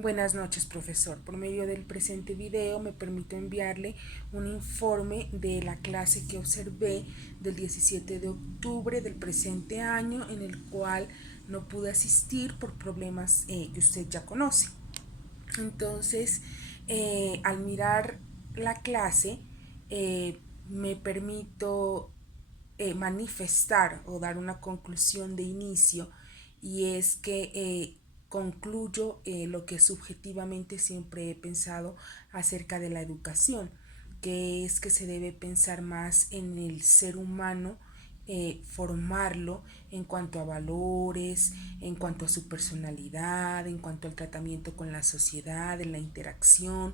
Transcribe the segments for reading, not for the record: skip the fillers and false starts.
Buenas noches, profesor. Por medio del presente video me permito enviarle un informe de la clase que observé del 17 de octubre del presente año, en el cual no pude asistir por problemas que usted ya conoce. Entonces, al mirar la clase, me permito manifestar o dar una conclusión de inicio, y es que concluyo lo que subjetivamente siempre he pensado acerca de la educación, que es que se debe pensar más en el ser humano, formarlo en cuanto a valores, en cuanto a su personalidad, en cuanto al tratamiento con la sociedad, en la interacción,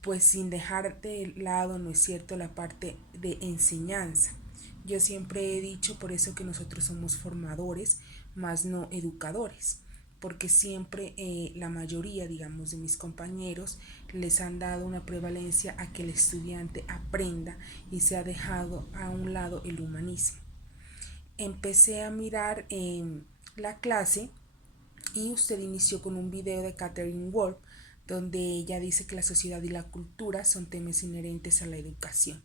pues sin dejar de lado, ¿no es cierto?, la parte de enseñanza. Yo siempre he dicho por eso que nosotros somos formadores, más no educadores, porque siempre la mayoría, digamos, de mis compañeros les han dado una prevalencia a que el estudiante aprenda y se ha dejado a un lado el humanismo. Empecé a mirar la clase y usted inició con un video de Catherine Ward, donde ella dice que la sociedad y la cultura son temas inherentes a la educación.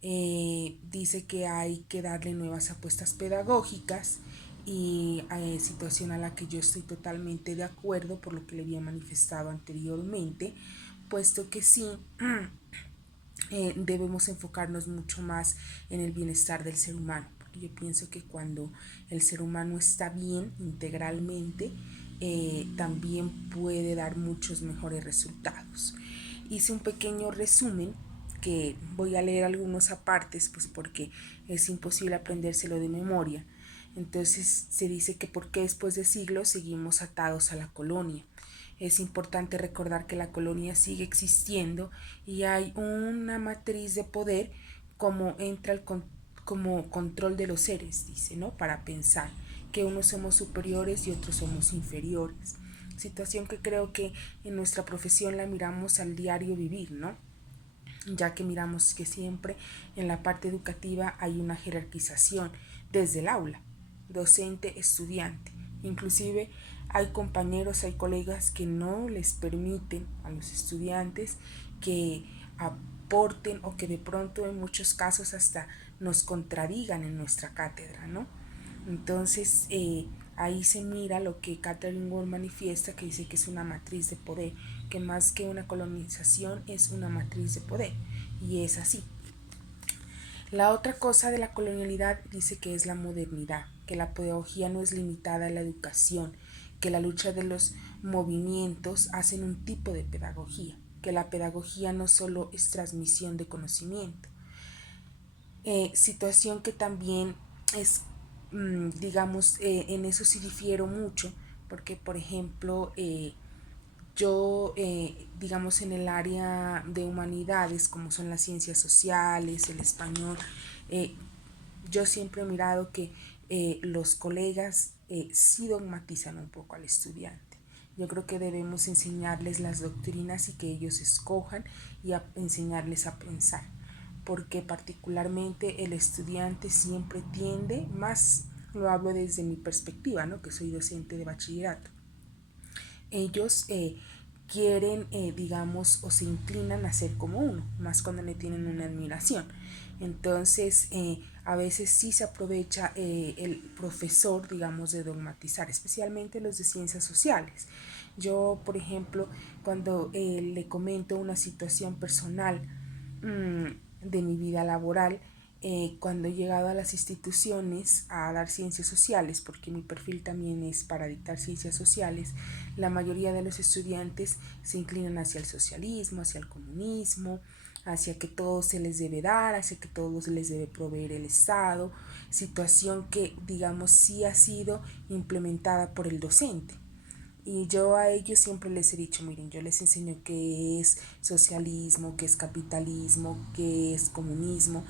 Dice que hay que darle nuevas apuestas pedagógicas, y situación a la que yo estoy totalmente de acuerdo por lo que le había manifestado anteriormente, puesto que sí, debemos enfocarnos mucho más en el bienestar del ser humano, porque yo pienso que cuando el ser humano está bien integralmente, también puede dar muchos mejores resultados. Hice un pequeño resumen que voy a leer algunos apartes, pues porque es imposible aprendérselo de memoria. Entonces se dice que porque después de siglos seguimos atados a la colonia. Es importante recordar que la colonia sigue existiendo y hay una matriz de poder como entra como control de los seres, dice, ¿no? Para pensar que unos somos superiores y otros somos inferiores. Situación que creo que en nuestra profesión la miramos al diario vivir, ¿no? Ya que miramos que siempre en la parte educativa hay una jerarquización desde el aula, docente, estudiante. Inclusive hay compañeros, hay colegas que no les permiten a los estudiantes que aporten, o que de pronto en muchos casos hasta nos contradigan en nuestra cátedra, ¿no? Entonces ahí se mira lo que Catherine Ward manifiesta, que dice que es una matriz de poder, que más que una colonización es una matriz de poder, y es así. La otra cosa de la colonialidad dice que es la modernidad, que la pedagogía no es limitada a la educación, que la lucha de los movimientos hacen un tipo de pedagogía, que la pedagogía no solo es transmisión de conocimiento. Situación que también es, digamos, en eso sí difiero mucho, porque por ejemplo, yo, digamos, en el área de humanidades, como son las ciencias sociales, el español, eh, yo siempre he mirado que los colegas sí dogmatizan un poco al estudiante. Yo creo que debemos enseñarles las doctrinas y que ellos escojan, y enseñarles a pensar, porque particularmente el estudiante siempre tiende más, lo hablo desde mi perspectiva, ¿no?, que soy docente de bachillerato. Ellos quieren, digamos, o se inclinan a ser como uno, más cuando le tienen una admiración. Entonces, a veces sí se aprovecha el profesor, digamos, de dogmatizar, especialmente los de ciencias sociales. Yo, por ejemplo, cuando le comento una situación personal de mi vida laboral, cuando he llegado a las instituciones a dar ciencias sociales, porque mi perfil también es para dictar ciencias sociales, la mayoría de los estudiantes se inclinan hacia el socialismo, hacia el comunismo, hacia que todo se les debe dar, hacia que todo se les debe proveer el Estado, situación que, digamos, sí ha sido implementada por el docente. Y yo a ellos siempre les he dicho, miren, yo les enseño qué es socialismo, qué es capitalismo, qué es comunismo,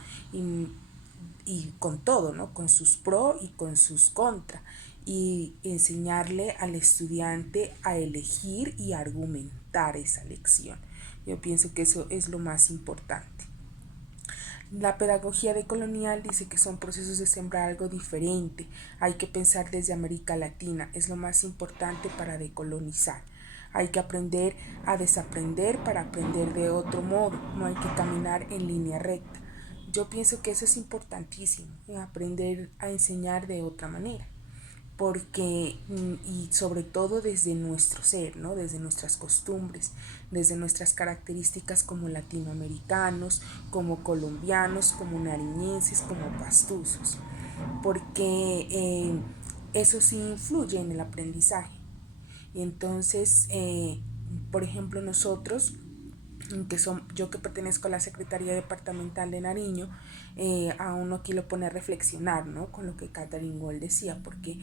y con todo, ¿no? Con sus pro y con sus contra. Y enseñarle al estudiante a elegir y argumentar esa lección. Yo pienso que eso es lo más importante. La pedagogía decolonial dice que son procesos de sembrar algo diferente. Hay que pensar desde América Latina. Es lo más importante para decolonizar. Hay que aprender a desaprender para aprender de otro modo, no hay que caminar en línea recta. Yo pienso que eso es importantísimo, aprender a enseñar de otra manera, porque y sobre todo desde nuestro ser, ¿no? Desde nuestras costumbres, desde nuestras características como latinoamericanos, como colombianos, como nariñenses, como pastusos, porque eso sí influye en el aprendizaje. Y entonces, por ejemplo, nosotros yo que pertenezco a la Secretaría Departamental de Nariño, a uno aquí lo pone a reflexionar, ¿no? Con lo que Catherine Wall decía, porque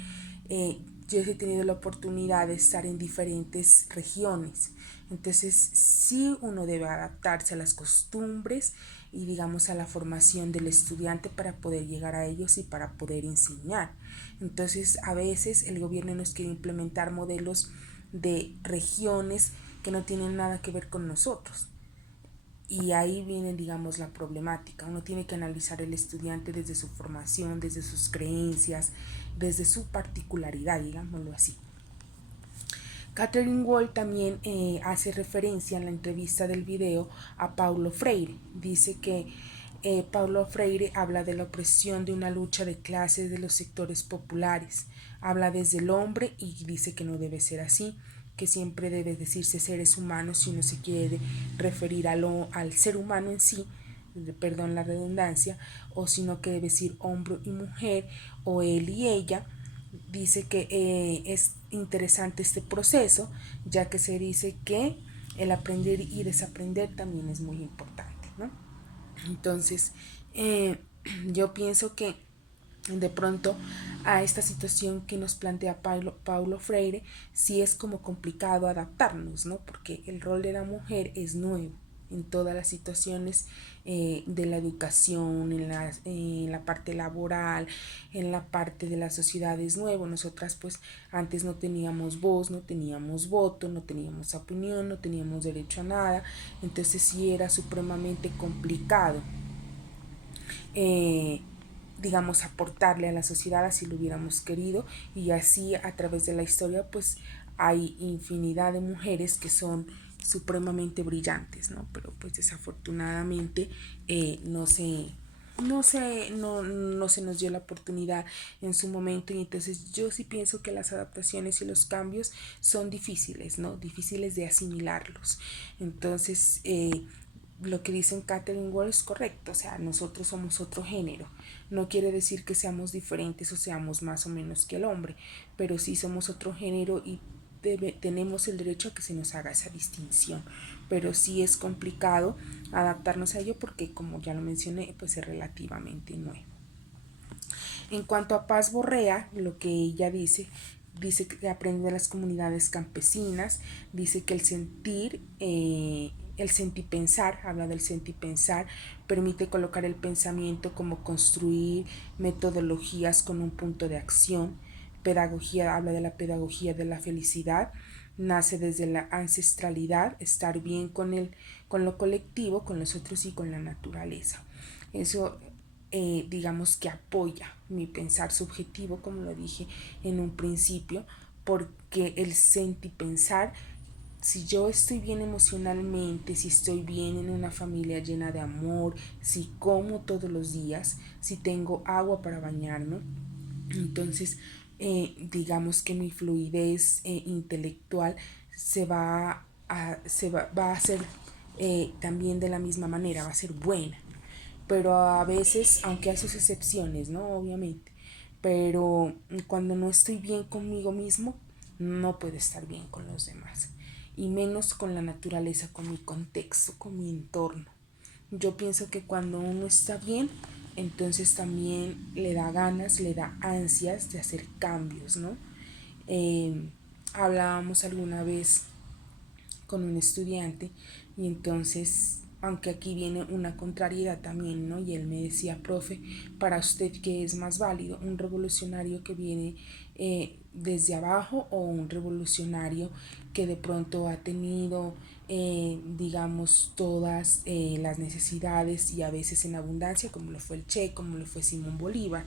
yo he tenido la oportunidad de estar en diferentes regiones, entonces sí uno debe adaptarse a las costumbres y digamos a la formación del estudiante para poder llegar a ellos y para poder enseñar. Entonces a veces el gobierno nos quiere implementar modelos de regiones que no tienen nada que ver con nosotros. Y ahí viene, digamos, la problemática. Uno tiene que analizar el estudiante desde su formación, desde sus creencias, desde su particularidad, digámoslo así. Catherine Wall también hace referencia en la entrevista del video a Paulo Freire. Dice que Paulo Freire habla de la opresión de una lucha de clases de los sectores populares. Habla desde el hombre y dice que no debe ser así, que siempre debe decirse seres humanos si uno se quiere referir al ser humano en sí, perdón la redundancia, o sino que debe decir hombre y mujer, o él y ella. Dice que es interesante este proceso, ya que se dice que el aprender y desaprender también es muy importante, ¿no? Entonces, yo pienso que de pronto a esta situación que nos plantea Paulo Freire, sí es como complicado adaptarnos, ¿no? Porque el rol de la mujer es nuevo en todas las situaciones de la educación, en la parte laboral, en la parte de la sociedad es nuevo. Nosotras pues antes no teníamos voz, no teníamos voto, no teníamos opinión, no teníamos derecho a nada, entonces sí era supremamente complicado digamos, aportarle a la sociedad así lo hubiéramos querido, y así a través de la historia pues hay infinidad de mujeres que son supremamente brillantes, ¿no? Pero pues desafortunadamente no se nos dio la oportunidad en su momento, y entonces yo sí pienso que las adaptaciones y los cambios son difíciles, ¿no? Difíciles de asimilarlos. Entonces, lo que dicen Catherine Wall es correcto, o sea, nosotros somos otro género. No quiere decir que seamos diferentes o seamos más o menos que el hombre, pero sí somos otro género y tenemos el derecho a que se nos haga esa distinción. Pero sí es complicado adaptarnos a ello porque, como ya lo mencioné, pues es relativamente nuevo. En cuanto a Paz Borrea, lo que ella dice que aprende de las comunidades campesinas, dice que el sentipensar, habla del sentipensar, permite colocar el pensamiento como construir metodologías con un punto de acción. Pedagogía, habla de la pedagogía de la felicidad, nace desde la ancestralidad, estar bien con lo colectivo, con los otros y con la naturaleza. Eso digamos que apoya mi pensar subjetivo, como lo dije en un principio, porque el sentipensar, si yo estoy bien emocionalmente, si estoy bien en una familia llena de amor, si como todos los días, si tengo agua para bañarme, entonces digamos que mi fluidez intelectual va a ser también de la misma manera, va a ser buena. Pero a veces, aunque hay sus excepciones, ¿no? Obviamente, pero cuando no estoy bien conmigo mismo, no puedo estar bien con los demás, y menos con la naturaleza, con mi contexto, con mi entorno. Yo pienso que cuando uno está bien, entonces también le da ganas, le da ansias de hacer cambios, ¿no? Hablábamos alguna vez con un estudiante, y entonces, aunque aquí viene una contrariedad también, ¿no? Y él me decía, profe, para usted, ¿qué es más válido? ¿Un revolucionario que viene desde abajo, o un revolucionario que de pronto ha tenido, digamos, todas las necesidades y a veces en abundancia, como lo fue el Che, como lo fue Simón Bolívar?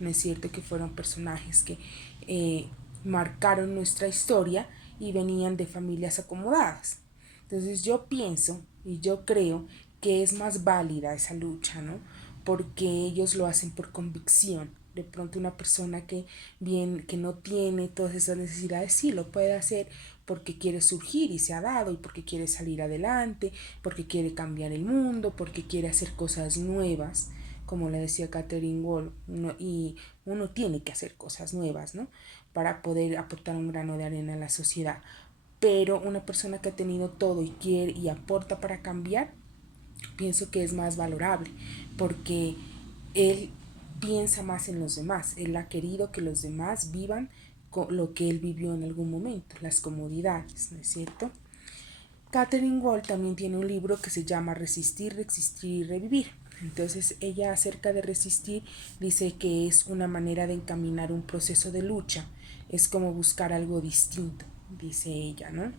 ¿No es cierto que fueron personajes que marcaron nuestra historia y venían de familias acomodadas. Entonces yo pienso y yo creo que es más válida esa lucha, ¿no? Porque ellos lo hacen por convicción. De pronto una persona que no tiene todas esas necesidades sí lo puede hacer porque quiere surgir y se ha dado, y porque quiere salir adelante, porque quiere cambiar el mundo, porque quiere hacer cosas nuevas, como le decía Catherine Wall, y uno tiene que hacer cosas nuevas, ¿no? Para poder aportar un grano de arena a la sociedad. Pero una persona que ha tenido todo y quiere y aporta para cambiar, pienso que es más valorable, porque él piensa más en los demás, él ha querido que los demás vivan con lo que él vivió en algún momento, las comodidades, ¿no es cierto? Catherine Wall también tiene un libro que se llama Resistir, Resistir y Revivir. Entonces ella acerca de resistir dice que es una manera de encaminar un proceso de lucha, es como buscar algo distinto, dice ella, ¿no?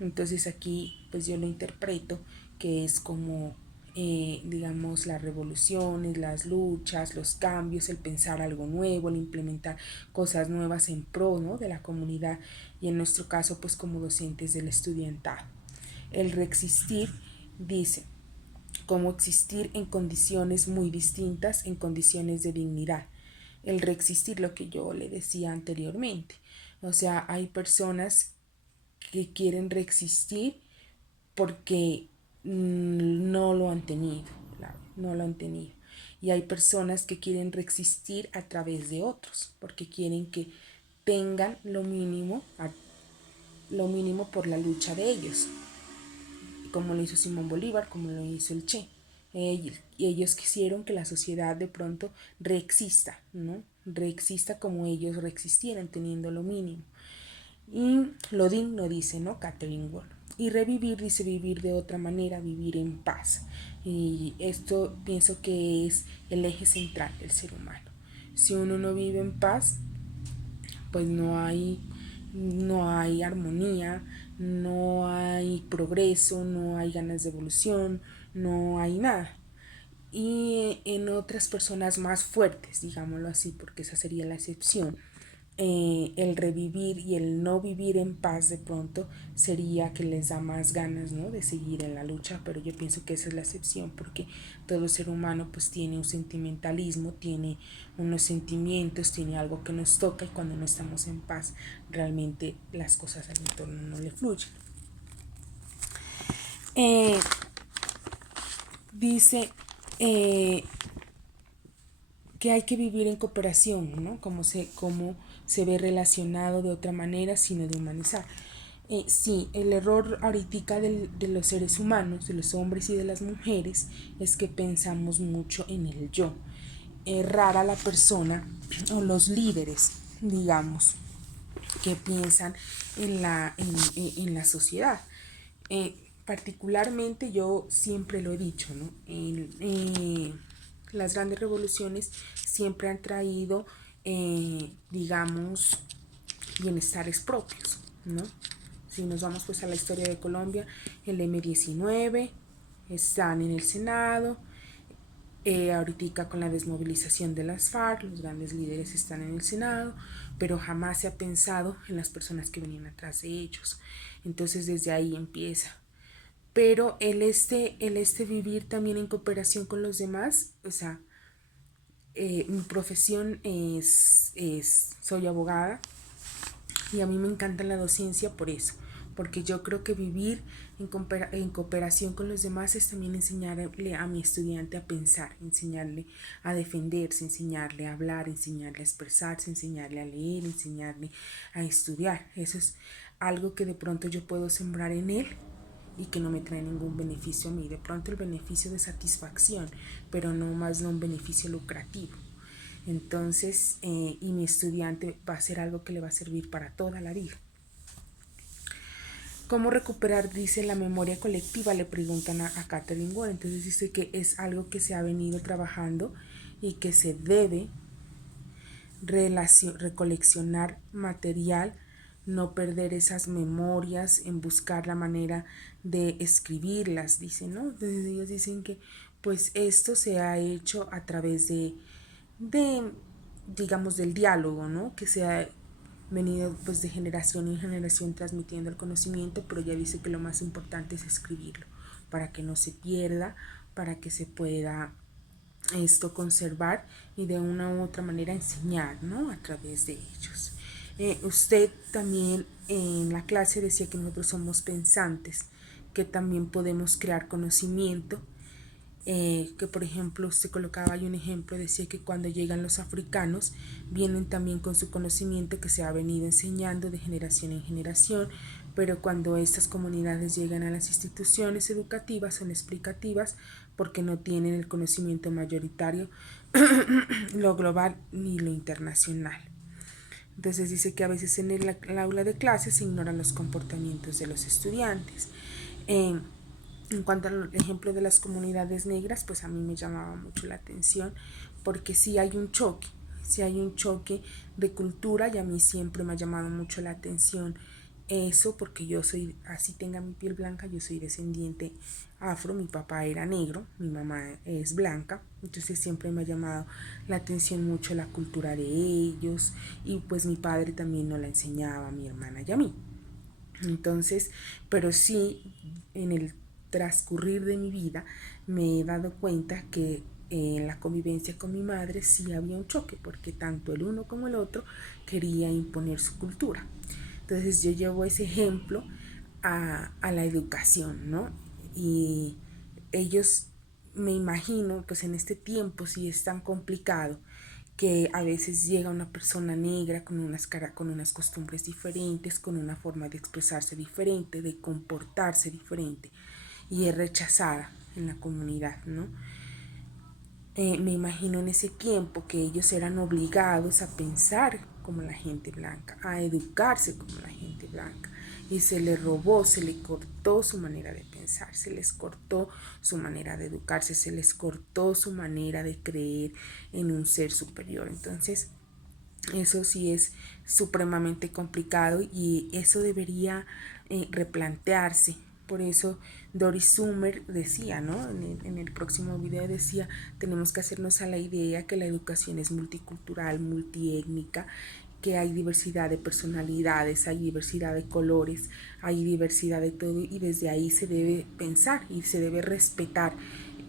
Entonces aquí pues yo lo interpreto que es como digamos las revoluciones, las luchas, los cambios, el pensar algo nuevo, el implementar cosas nuevas en pro, ¿no?, de la comunidad, y en nuestro caso pues como docentes del estudiantado. El reexistir dice cómo existir en condiciones muy distintas, en condiciones de dignidad. El reexistir, lo que yo le decía anteriormente. O sea, hay personas que quieren reexistir porque no lo han tenido, no lo han tenido. Y hay personas que quieren reexistir a través de otros, porque quieren que tengan lo mínimo por la lucha de ellos, como lo hizo Simón Bolívar, como lo hizo el Che. Ellos quisieron que la sociedad de pronto reexista, ¿no? Reexista como ellos reexistieran, teniendo lo mínimo. Y lo digno dice, ¿no?, Catherine Ward. Y revivir dice vivir de otra manera, vivir en paz. Y esto pienso que es el eje central del ser humano. Si uno no vive en paz, pues no hay armonía, no hay progreso, no hay ganas de evolución, no hay nada. Y en otras personas más fuertes, digámoslo así, porque esa sería la excepción, el revivir y el no vivir en paz de pronto sería que les da más ganas, ¿no?, de seguir en la lucha, pero yo pienso que esa es la excepción, porque todo ser humano pues tiene un sentimentalismo, tiene unos sentimientos, tiene algo que nos toca, y cuando no estamos en paz realmente las cosas al entorno no le fluyen. Eh, dice que hay que vivir en cooperación, ¿no? Como se ve relacionado de otra manera, sino de humanizar. Sí, el error ahorita de los seres humanos, de los hombres y de las mujeres, es que pensamos mucho en el yo. Rara la persona o los líderes, digamos, que piensan en la sociedad. Particularmente yo siempre lo he dicho, ¿no? Las grandes revoluciones siempre han traído, digamos, bienestares propios, ¿no? Si nos vamos pues a la historia de Colombia, el M-19, están en el Senado, ahorita con la desmovilización de las FARC, los grandes líderes están en el Senado, pero jamás se ha pensado en las personas que venían atrás de ellos. Entonces desde ahí empieza. Pero el vivir también en cooperación con los demás, o sea, mi profesión soy abogada, y a mí me encanta la docencia por eso, porque yo creo que vivir en cooperación con los demás es también enseñarle a mi estudiante a pensar, enseñarle a defenderse, enseñarle a hablar, enseñarle a expresarse, enseñarle a leer, enseñarle a estudiar. Eso es algo que de pronto yo puedo sembrar en él y que no me trae ningún beneficio a mí. De pronto el beneficio de satisfacción, pero no más no un beneficio lucrativo. Entonces, y mi estudiante va a ser algo que le va a servir para toda la vida. ¿Cómo recuperar, dice, la memoria colectiva? Le preguntan a Catherine Ward. Entonces dice que es algo que se ha venido trabajando y que se debe recoleccionar material, no perder esas memorias, en buscar la manera de escribirlas, dicen, ¿no? Entonces ellos dicen que pues esto se ha hecho a través de digamos, del diálogo, ¿no? Que sea venido pues de generación en generación transmitiendo el conocimiento, pero ella dice que lo más importante es escribirlo para que no se pierda, para que se pueda esto conservar y de una u otra manera enseñar, ¿no? A través de ellos. Usted también en la clase decía que nosotros somos pensantes, que también podemos crear conocimiento, que por ejemplo usted colocaba ahí un ejemplo, decía que cuando llegan los africanos vienen también con su conocimiento que se ha venido enseñando de generación en generación, pero cuando estas comunidades llegan a las instituciones educativas son explicativas porque no tienen el conocimiento mayoritario, lo global ni lo internacional. Entonces dice que a veces en el aula de clases se ignoran los comportamientos de los estudiantes. En cuanto al ejemplo de las comunidades negras, pues a mí me llamaba mucho la atención porque sí hay un choque, sí hay un choque de cultura y a mí siempre me ha llamado mucho la atención eso porque yo soy, así tenga mi piel blanca, yo soy descendiente afro, mi papá era negro, mi mamá es blanca, entonces siempre me ha llamado la atención mucho la cultura de ellos y pues mi padre también nos la enseñaba a mi hermana y a mí. Entonces, pero sí, en el transcurrir de mi vida me he dado cuenta que en la convivencia con mi madre sí había un choque, porque tanto el uno como el otro quería imponer su cultura. Entonces yo llevo ese ejemplo a la educación, ¿no? Y ellos, me imagino, pues en este tiempo sí es tan complicado que a veces llega una persona negra con unas costumbres diferentes, con una forma de expresarse diferente, de comportarse diferente y es rechazada en la comunidad, ¿no? Me imagino en ese tiempo que ellos eran obligados a pensar como la gente blanca, a educarse como la gente blanca. Y se les robó, se les cortó su manera de pensar, se les cortó su manera de educarse, se les cortó su manera de creer en un ser superior. Entonces, eso sí es supremamente complicado y eso debería replantearse. Por eso Doris Summer decía, ¿no? En el próximo video decía, tenemos que hacernos a la idea que la educación es multicultural, multiétnica, que hay diversidad de personalidades, hay diversidad de colores, hay diversidad de todo y desde ahí se debe pensar y se debe respetar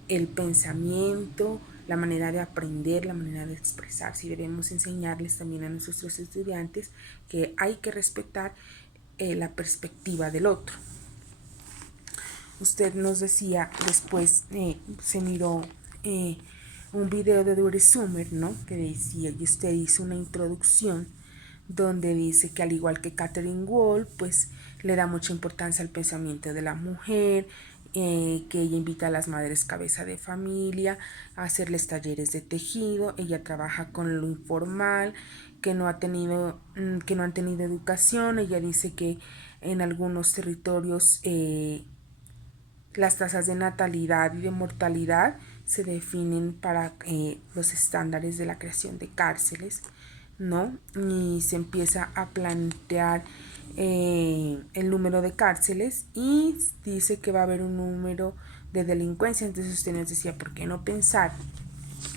el pensamiento, la manera de aprender, la manera de expresarse. Y debemos enseñarles también a nuestros estudiantes que hay que respetar la perspectiva del otro. Usted nos decía, después se miró un video de Doris Summer, ¿no? Que decía, y usted hizo una introducción donde dice que al igual que Catherine Wall, pues le da mucha importancia al pensamiento de la mujer, que ella invita a las madres cabeza de familia a hacerles talleres de tejido, ella trabaja con lo informal, que no han tenido educación, ella dice que en algunos territorios las tasas de natalidad y de mortalidad se definen para los estándares de la creación de cárceles, ¿no? Y se empieza a plantear el número de cárceles y dice que va a haber un número de delincuencia. Entonces usted nos decía, ¿por qué no pensar?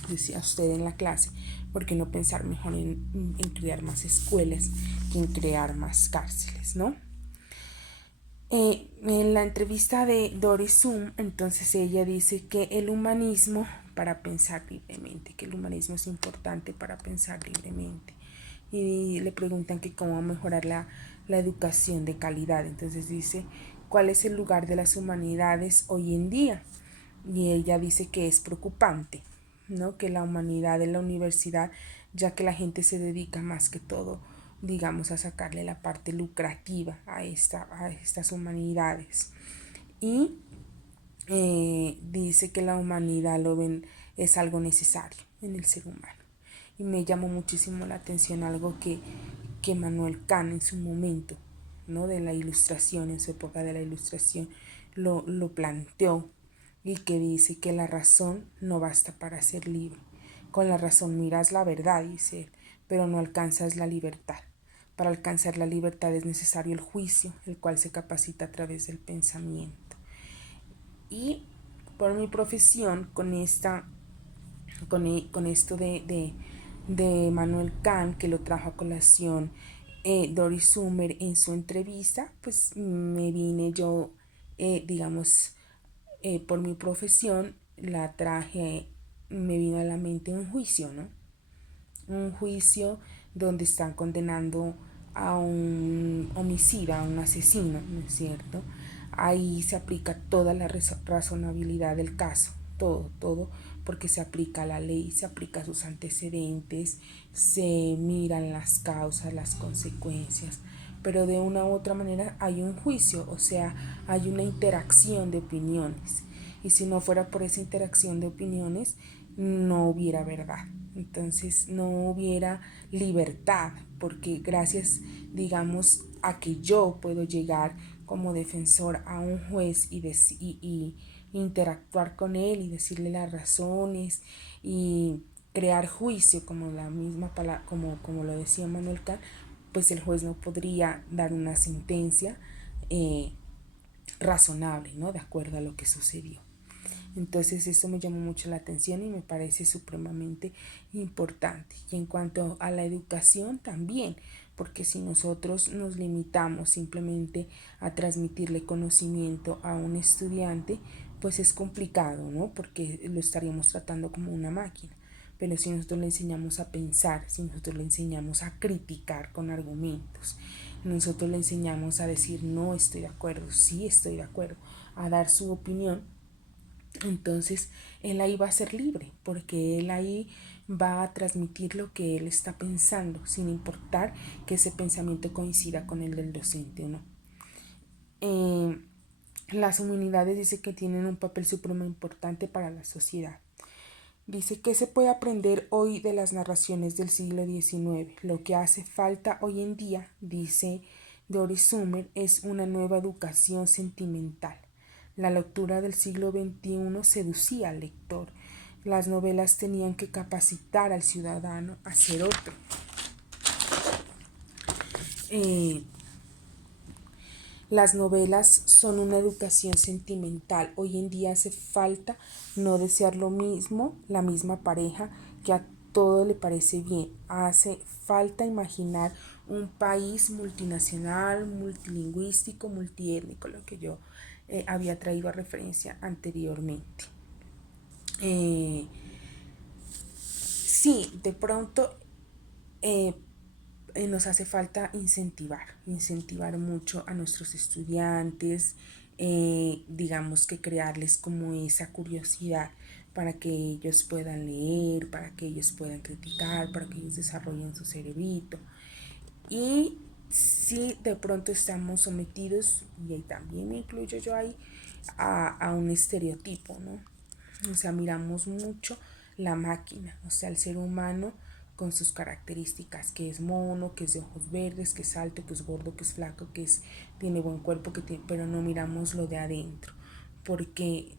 Decía usted en la clase, ¿por qué no pensar mejor en crear más escuelas que en crear más cárceles, ¿no? En la entrevista de Doris Zoom, entonces ella dice que el humanismo para pensar libremente, que el humanismo es importante para pensar libremente. Y le preguntan que cómo mejorar la educación de calidad. Entonces dice, ¿cuál es el lugar de las humanidades hoy en día? Y ella dice que es preocupante, ¿no? Que la humanidad en la universidad, ya que la gente se dedica más que todo, digamos, a sacarle la parte lucrativa a estas humanidades. Y dice que la humanidad lo ven, es algo necesario en el ser humano. Y me llamó muchísimo la atención algo que Manuel Kant en su momento, ¿no? De la ilustración, en su época de la ilustración, lo planteó y que dice que la razón no basta para ser libre. Con la razón miras la verdad, dice él, pero no alcanzas la libertad. Para alcanzar la libertad es necesario el juicio, el cual se capacita a través del pensamiento. Y por mi profesión, con esto de Manuel Kant, que lo trajo a colación Doris Sommer en su entrevista, pues me vine yo, digamos, por mi profesión, la traje, me vino a la mente un juicio, ¿no? Un juicio donde están condenando a un homicida, a un asesino, ¿no es cierto? Ahí se aplica toda la razonabilidad del caso, todo, porque se aplica la ley, se aplica sus antecedentes, se miran las causas, las consecuencias, pero de una u otra manera hay un juicio, o sea, hay una interacción de opiniones. Y si no fuera por esa interacción de opiniones, no hubiera verdad. Entonces no hubiera libertad, porque gracias, digamos, a que yo puedo llegar como defensor a un juez y interactuar con él y decirle las razones y crear juicio, como la misma palabra, como lo decía Manuel Kant, pues el juez no podría dar una sentencia eh, razonable, ¿no? De acuerdo a lo que sucedió. Entonces esto me llamó mucho la atención y me parece supremamente importante. Y en cuanto a la educación también, porque si nosotros nos limitamos simplemente a transmitirle conocimiento a un estudiante, pues es complicado, ¿no? Porque lo estaríamos tratando como una máquina. Pero si nosotros le enseñamos a pensar, si nosotros le enseñamos a criticar con argumentos, nosotros le enseñamos a decir no estoy de acuerdo, sí estoy de acuerdo, a dar su opinión, entonces él ahí va a ser libre, porque él ahí va a transmitir lo que él está pensando, sin importar que ese pensamiento coincida con el del docente o no. Eh, las humanidades dice que tienen un papel supremo importante para la sociedad. Dice que se puede aprender hoy de las narraciones del siglo XIX. Lo que hace falta hoy en día, dice Doris Sommer, es una nueva educación sentimental. La lectura del siglo XXI seducía al lector. Las novelas tenían que capacitar al ciudadano a ser otro. Eh, Las novelas son una educación sentimental. Hoy en día hace falta no desear lo mismo, la misma pareja, que a todo le parece bien. Hace falta imaginar un país multinacional, multilingüístico, multiétnico, lo que yo había traído a referencia anteriormente. Eh, sí, de pronto eh, nos hace falta incentivar mucho a nuestros estudiantes, digamos que crearles como esa curiosidad para que ellos puedan leer, para que ellos puedan criticar, para que ellos desarrollen su cerebrito. Y si de pronto estamos sometidos, y ahí también me incluyo yo ahí, a un estereotipo, ¿no? O sea, miramos mucho la máquina, o sea, el ser humano con sus características, que es mono, que es de ojos verdes, que es alto, que es gordo, que es flaco, tiene buen cuerpo, pero no miramos lo de adentro, porque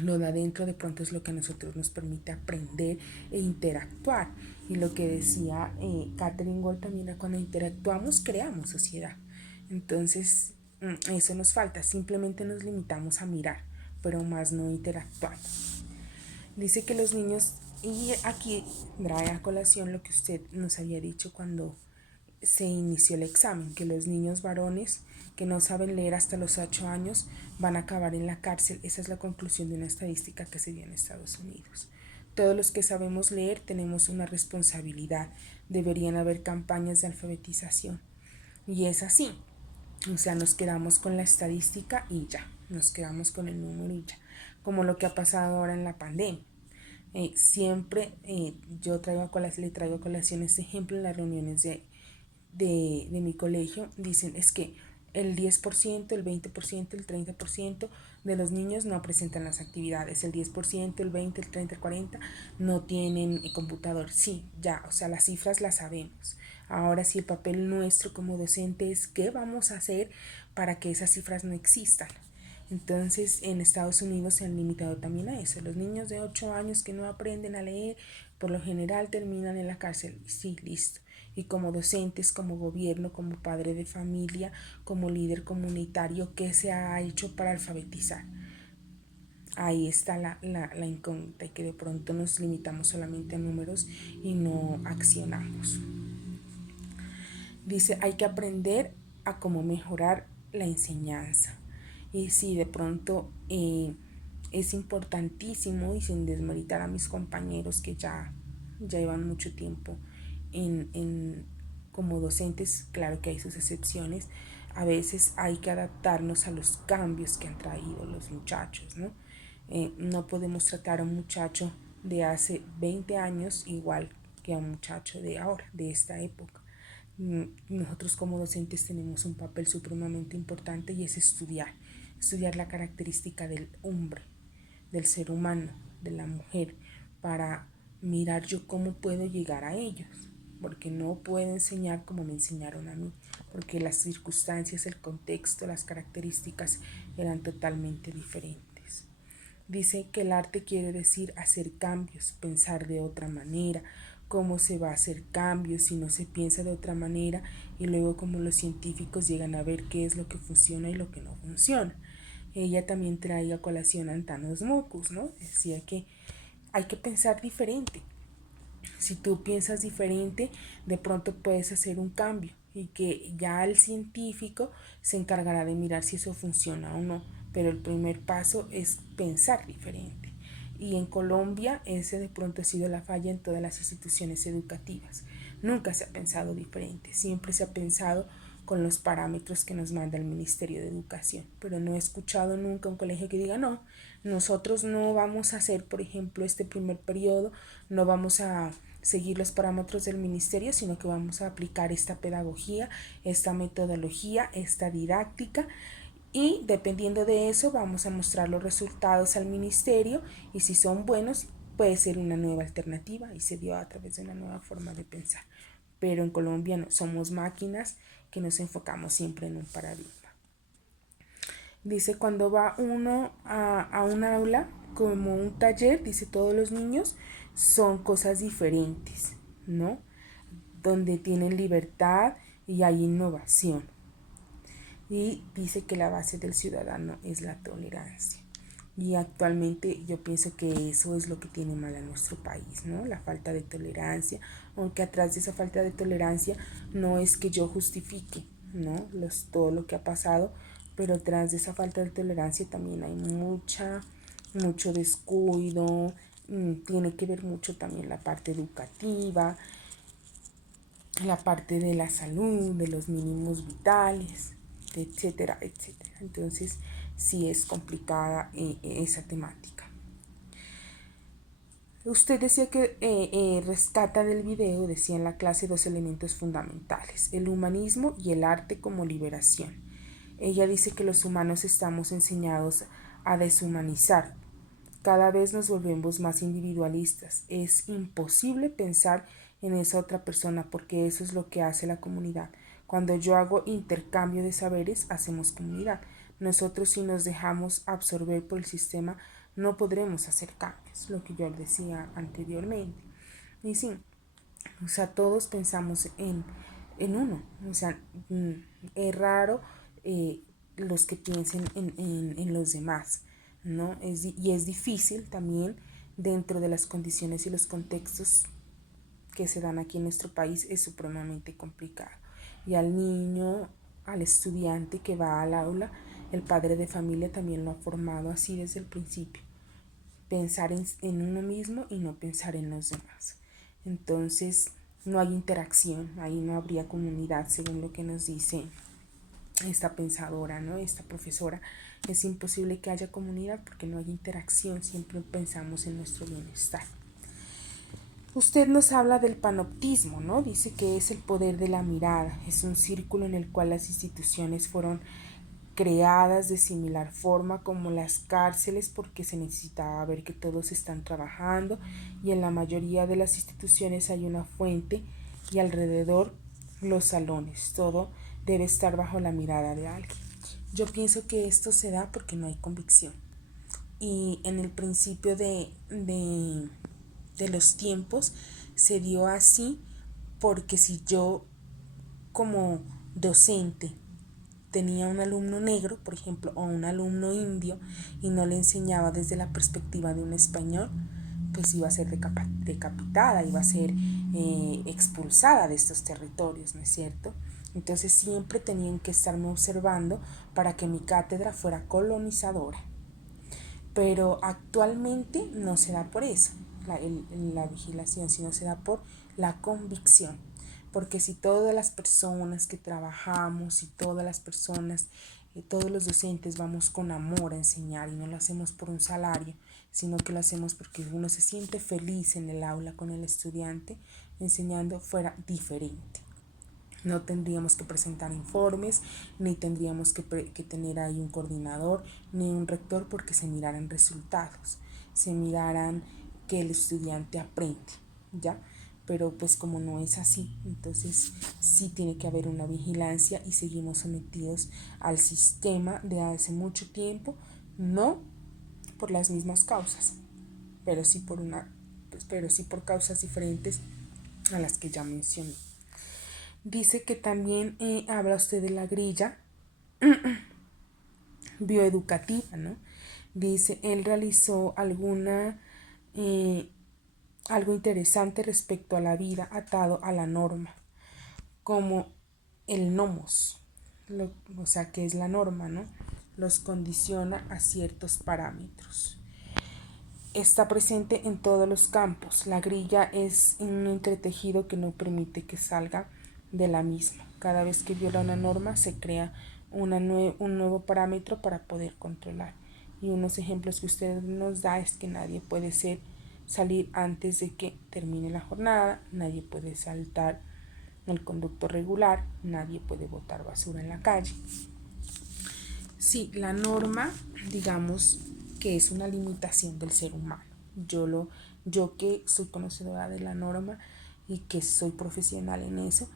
lo de adentro de pronto es lo que a nosotros nos permite aprender e interactuar. Y lo que decía Catherine Wall también era cuando interactuamos, creamos sociedad. Entonces, eso nos falta, simplemente nos limitamos a mirar, pero más no interactuando. Dice que los niños, y aquí trae a colación lo que usted nos había dicho cuando se inició el examen, que los niños varones que no saben leer hasta los 8 años van a acabar en la cárcel. Esa es la conclusión de una estadística que se dio en Estados Unidos. Todos los que sabemos leer tenemos una responsabilidad. Deberían haber campañas de alfabetización. Y es así. O sea, nos quedamos con la estadística y ya. Nos quedamos con el número y ya. Como lo que ha pasado ahora en la pandemia. Siempre yo le traigo a colación este ejemplo en las reuniones de mi colegio. Dicen es que el 10%, el 20%, el 30% de los niños no presentan las actividades, el 10%, el 20%, el 30%, el 40% no tienen computador. Sí, ya, o sea, las cifras las sabemos. Ahora sí, el papel nuestro como docente es qué vamos a hacer para que esas cifras no existan. Entonces, en Estados Unidos se han limitado también a eso. Los niños de 8 años que no aprenden a leer, por lo general terminan en la cárcel. Sí, listo. Y como docentes, como gobierno, como padre de familia, como líder comunitario, ¿qué se ha hecho para alfabetizar? Ahí está la incógnita y que de pronto nos limitamos solamente a números y no accionamos. Dice, hay que aprender a cómo mejorar la enseñanza. Y sí, de pronto es importantísimo, y sin desmeritar a mis compañeros que ya llevan mucho tiempo como docentes, claro que hay sus excepciones, a veces hay que adaptarnos a los cambios que han traído los muchachos, ¿no? No podemos tratar a un muchacho de hace 20 años igual que a un muchacho de ahora, de esta época. Nosotros como docentes tenemos un papel supremamente importante, y es estudiar la característica del hombre, del ser humano, de la mujer, para mirar yo cómo puedo llegar a ellos, porque no puedo enseñar como me enseñaron a mí, porque las circunstancias, el contexto, las características eran totalmente diferentes. Dice que el arte quiere decir hacer cambios, pensar de otra manera. ¿Cómo se va a hacer cambios si no se piensa de otra manera? Y luego como los científicos llegan a ver qué es lo que funciona y lo que no funciona. Ella también traía a colación a Antanos Mockus, ¿no? Decía que hay que pensar diferente. Si tú piensas diferente, de pronto puedes hacer un cambio, y que ya el científico se encargará de mirar si eso funciona o no. Pero el primer paso es pensar diferente. Y en Colombia ese de pronto ha sido la falla en todas las instituciones educativas. Nunca se ha pensado diferente, siempre se ha pensado con los parámetros que nos manda el Ministerio de Educación, pero no he escuchado nunca un colegio que diga, no, nosotros no vamos a hacer, por ejemplo, este primer periodo, no vamos a seguir los parámetros del ministerio, sino que vamos a aplicar esta pedagogía, esta metodología, esta didáctica, y dependiendo de eso vamos a mostrar los resultados al ministerio, y si son buenos puede ser una nueva alternativa, y se dio a través de una nueva forma de pensar. Pero en Colombia no, somos máquinas que nos enfocamos siempre en un paradigma. Dice, cuando va uno a un aula como un taller, dice, todos los niños son cosas diferentes, ¿no? Donde tienen libertad y hay innovación. Y dice que la base del ciudadano es la tolerancia. Y actualmente yo pienso que eso es lo que tiene mal a nuestro país, ¿no? La falta de tolerancia, aunque atrás de esa falta de tolerancia no es que yo justifique, ¿no? Todo lo que ha pasado, pero tras de esa falta de tolerancia también hay mucho descuido, tiene que ver mucho también la parte educativa, la parte de la salud, de los mínimos vitales, etcétera, etcétera. Entonces, sí es complicada esa temática. Usted decía que rescata del video, decía en la clase, dos elementos fundamentales, el humanismo y el arte como liberación. Ella dice que los humanos estamos enseñados a deshumanizar. Cada vez nos volvemos más individualistas. Es imposible pensar en esa otra persona, porque eso es lo que hace la comunidad. Cuando yo hago intercambio de saberes, hacemos comunidad. Nosotros, si nos dejamos absorber por el sistema, no podremos hacer cambios, lo que yo decía anteriormente. Y sí, o sea, todos pensamos en uno. O sea, es raro los que piensen en los demás, ¿no? Y es difícil también, dentro de las condiciones y los contextos que se dan aquí en nuestro país, es supremamente complicado. Y al niño, al estudiante que va al aula, el padre de familia también lo ha formado así desde el principio. Pensar en uno mismo y no pensar en los demás. Entonces no hay interacción, ahí no habría comunidad, según lo que nos dice esta pensadora, ¿no? Esta profesora. Es imposible que haya comunidad porque no hay interacción, siempre pensamos en nuestro bienestar. Usted nos habla del panoptismo, ¿no? Dice que es el poder de la mirada, es un círculo en el cual las instituciones fueron creadas de similar forma como las cárceles, porque se necesitaba ver que todos están trabajando, y en la mayoría de las instituciones hay una fuente y alrededor los salones. Todo debe estar bajo la mirada de alguien. Yo pienso que esto se da porque no hay convicción. Y en el principio de los tiempos se dio así, porque si yo como docente tenía un alumno negro, por ejemplo, o un alumno indio, y no le enseñaba desde la perspectiva de un español, pues iba a ser decapitada, iba a ser expulsada de estos territorios, ¿no es cierto? Entonces siempre tenían que estarme observando para que mi cátedra fuera colonizadora. Pero actualmente no se da por eso, la vigilación, sino se da por la convicción. Porque si todas las personas que trabajamos y todas las personas, todos los docentes vamos con amor a enseñar y no lo hacemos por un salario, sino que lo hacemos porque uno se siente feliz en el aula con el estudiante, enseñando fuera diferente. No tendríamos que presentar informes, ni tendríamos que tener ahí un coordinador, ni un rector, porque se miraran resultados, se miraran que el estudiante aprende, ¿ya? Pero pues como no es así, entonces sí tiene que haber una vigilancia y seguimos sometidos al sistema de hace mucho tiempo, no por las mismas causas, pero sí pero sí por causas diferentes a las que ya mencioné. Dice que también habla usted de la grilla bioeducativa, ¿no? Dice, él realizó algo interesante respecto a la vida atado a la norma, como el nomos, o sea, que es la norma, ¿no? Los condiciona a ciertos parámetros. Está presente en todos los campos. La grilla es un entretejido que no permite que salga de la misma. Cada vez que viola una norma se crea un nuevo parámetro para poder controlar. Y unos ejemplos que usted nos da es que nadie puede salir antes de que termine la jornada, nadie puede saltar el conducto regular, nadie puede botar basura en la calle. Sí, la norma, digamos que es una limitación del ser humano. Yo que soy conocedora de la norma y que soy profesional en eso,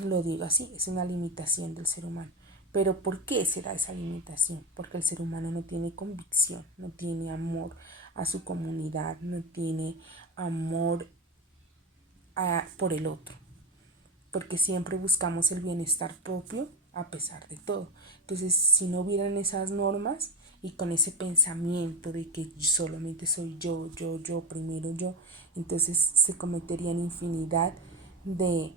lo digo así, es una limitación del ser humano. Pero ¿por qué será esa limitación? Porque el ser humano no tiene convicción, no tiene amor a su comunidad, no tiene amor por el otro, porque siempre buscamos el bienestar propio a pesar de todo. Entonces, si no hubieran esas normas y con ese pensamiento de que solamente soy yo, primero yo, entonces se cometerían infinidad de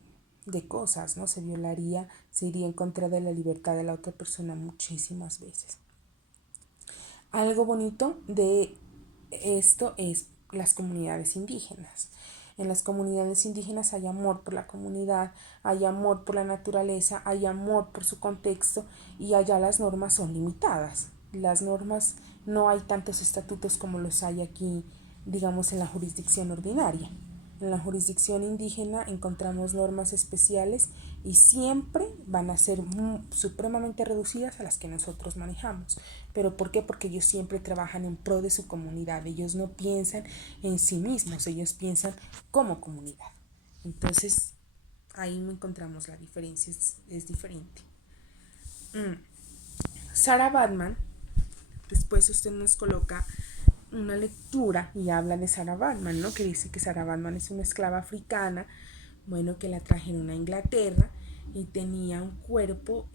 cosas, ¿no? Se violaría, se iría en contra de la libertad de la otra persona muchísimas veces. Algo bonito de esto es las comunidades indígenas. En las comunidades indígenas hay amor por la comunidad, hay amor por la naturaleza, hay amor por su contexto y allá las normas son limitadas. Las normas, no hay tantos estatutos como los hay aquí, digamos, en la jurisdicción ordinaria. En la jurisdicción indígena encontramos normas especiales y siempre van a ser supremamente reducidas a las que nosotros manejamos. ¿Pero por qué? Porque ellos siempre trabajan en pro de su comunidad. Ellos no piensan en sí mismos, ellos piensan como comunidad. Entonces, ahí no encontramos la diferencia, es diferente. Sarah Batman, después usted nos coloca una lectura y habla de Sarah Batman, ¿no? Que dice que Sarah Batman es una esclava africana, bueno, que la trajeron a Inglaterra y tenía un cuerpo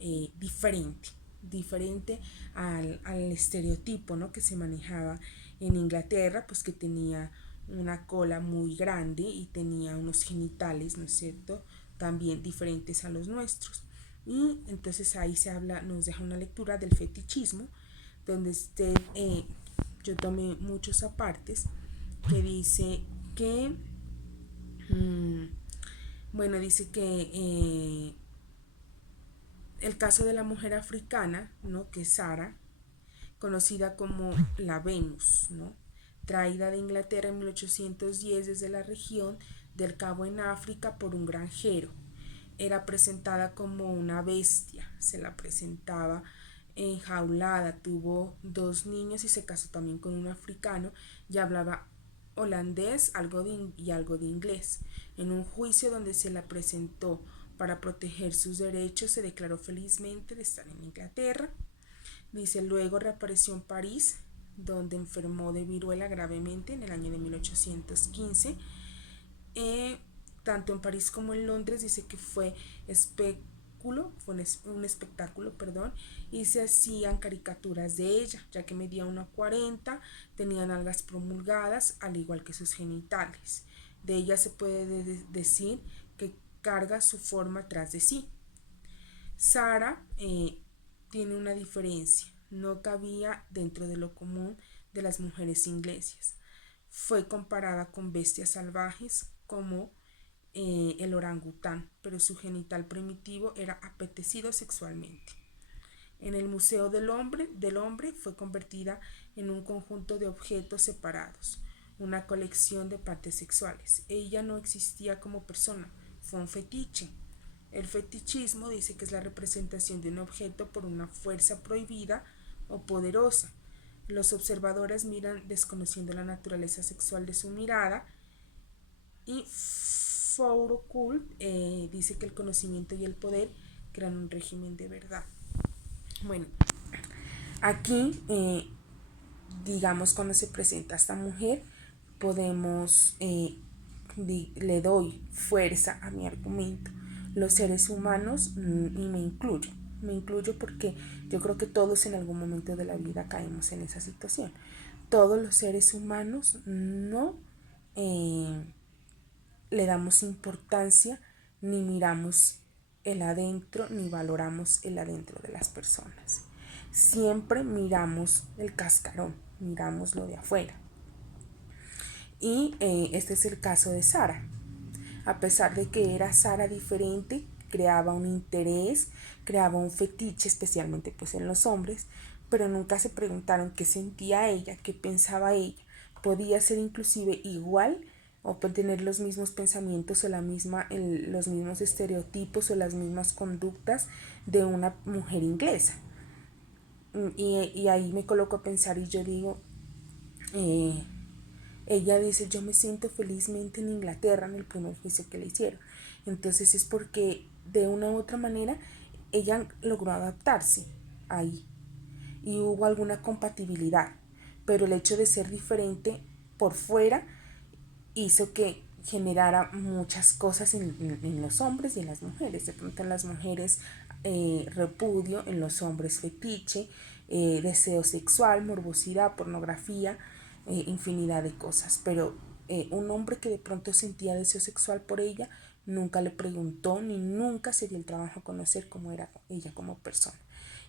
diferente al estereotipo, ¿no? Que se manejaba en Inglaterra, pues que tenía una cola muy grande y tenía unos genitales, ¿no es cierto?, también diferentes a los nuestros. Y entonces ahí nos deja una lectura del fetichismo, donde yo tomé muchos apartes, que dice que, bueno, dice que el caso de la mujer africana, ¿no?, que es Sara, conocida como la Venus, ¿no?, traída de Inglaterra en 1810 desde la región del Cabo en África por un granjero. Era presentada como una bestia, se la presentaba enjaulada, tuvo 2 niños y se casó también con un africano y hablaba holandés y algo de inglés. En un juicio donde se la presentó para proteger sus derechos, se declaró felizmente de estar en Inglaterra. Dice, luego reapareció en París, donde enfermó de viruela gravemente en el año de 1815. Tanto en París como en Londres dice que fue un espectáculo, y se hacían caricaturas de ella, ya que medía 1,40, tenía nalgas promulgadas, al igual que sus genitales. De ella se puede decir que carga su forma tras de sí. Sara tiene una diferencia, no cabía dentro de lo común de las mujeres inglesas. Fue comparada con bestias salvajes como el orangután, pero su genital primitivo era apetecido sexualmente. En el Museo del Hombre fue convertida en un conjunto de objetos separados, una colección de partes sexuales. Ella no existía como persona, fue un fetiche. El fetichismo dice que es la representación de un objeto por una fuerza prohibida o poderosa. Los observadores miran desconociendo la naturaleza sexual de su mirada, y Foucault dice que el conocimiento y el poder crean un régimen de verdad. Bueno, aquí, digamos, cuando se presenta esta mujer, podemos, le doy fuerza a mi argumento. Los seres humanos, y me incluyo porque yo creo que todos en algún momento de la vida caemos en esa situación. Todos los seres humanos no le damos importancia, ni miramos el adentro, ni valoramos el adentro de las personas. Siempre miramos el cascarón, miramos lo de afuera. Y este es el caso de Sara. A pesar de que era Sara diferente, creaba un interés, creaba un fetiche, especialmente pues en los hombres, pero nunca se preguntaron qué sentía ella, qué pensaba ella. Podía ser inclusive igual o tener los mismos pensamientos o los mismos estereotipos o las mismas conductas de una mujer inglesa. Y ahí me coloco a pensar y yo digo, ella dice, yo me siento felizmente en Inglaterra en el primer juicio que le hicieron. Entonces es porque de una u otra manera ella logró adaptarse ahí y hubo alguna compatibilidad, pero el hecho de ser diferente por fuera hizo que generara muchas cosas en los hombres y en las mujeres. De pronto en las mujeres repudio, en los hombres fetiche, deseo sexual, morbosidad, pornografía, infinidad de cosas. Pero un hombre que de pronto sentía deseo sexual por ella nunca le preguntó ni nunca se dio el trabajo a conocer cómo era ella como persona.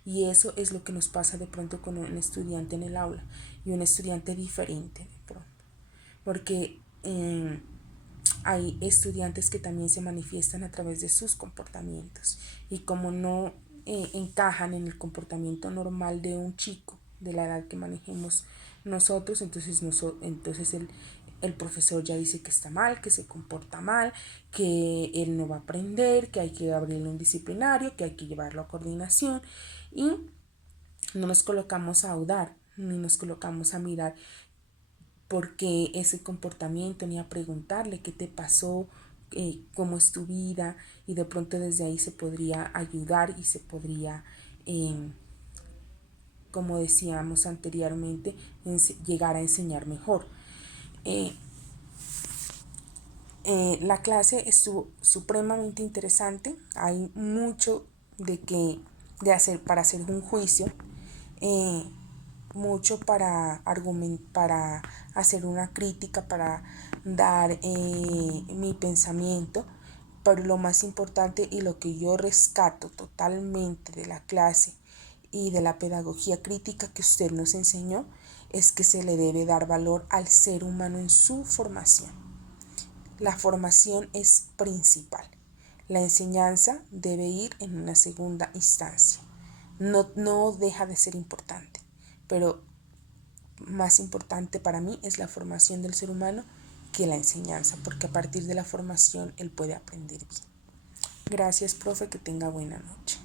Y eso es lo que nos pasa de pronto con un estudiante en el aula y un estudiante diferente de pronto. Porque hay estudiantes que también se manifiestan a través de sus comportamientos y como no encajan en el comportamiento normal de un chico de la edad que manejemos nosotros, entonces el profesor ya dice que está mal, que se comporta mal, que él no va a aprender, que hay que abrirle un disciplinario, que hay que llevarlo a coordinación, y no nos colocamos a audar ni nos colocamos a mirar porque ese comportamiento, ni a preguntarle qué te pasó, cómo es tu vida, y de pronto desde ahí se podría ayudar y se podría, como decíamos anteriormente, llegar a enseñar mejor. La clase estuvo supremamente interesante, hay mucho para hacer un juicio, mucho para hacer una crítica, para dar mi pensamiento, pero lo más importante y lo que yo rescato totalmente de la clase y de la pedagogía crítica que usted nos enseñó es que se le debe dar valor al ser humano en su formación. La formación es principal. La enseñanza debe ir en una segunda instancia. No deja de ser importante, pero más importante para mí es la formación del ser humano que la enseñanza, porque a partir de la formación él puede aprender bien. Gracias, profe, que tenga buena noche.